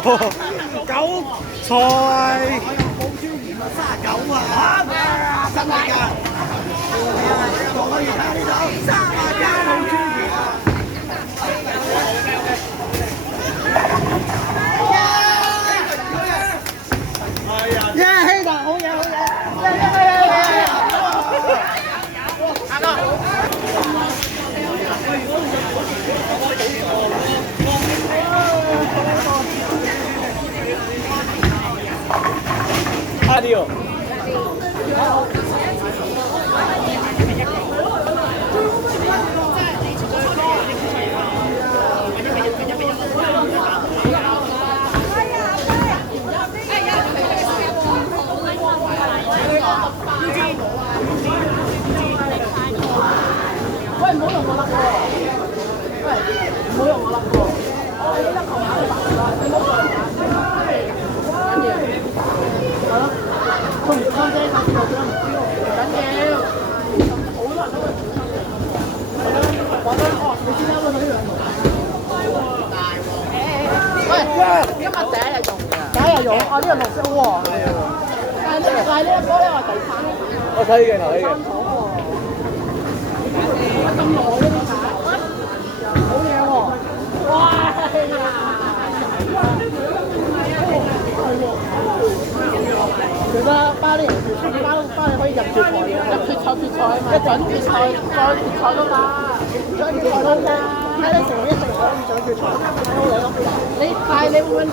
韭菜。冇椒鹽啊，39啊！真係㗎！可以睇呢度，39冇椒鹽啊！耶！希達好嘢，好嘢！阿哥。Adiós.喂，唔好用我粒喎！喂，唔好用我粒喎！我哋呢粒球碼嚟白你唔好再跟住，係咯，佢唔乾啫，下次就想唔知喎，唔緊要，好多人都會小心嘅。我覺得哦，你先啦，我睇呢兩圖。大喎！喂，今日第一日用㗎。第一日用，哦呢個綠色好黃嘅喎。但係呢一波咧，我第三。我睇鏡頭睇嘅。咁耐嘅呢排，好嘢喎！哇係啊！其實巴黎可以入決賽嘅，入決賽啊嘛，一準決賽再決賽都得，準決賽都得，睇你成績一定可以上決賽。你但係你會唔會？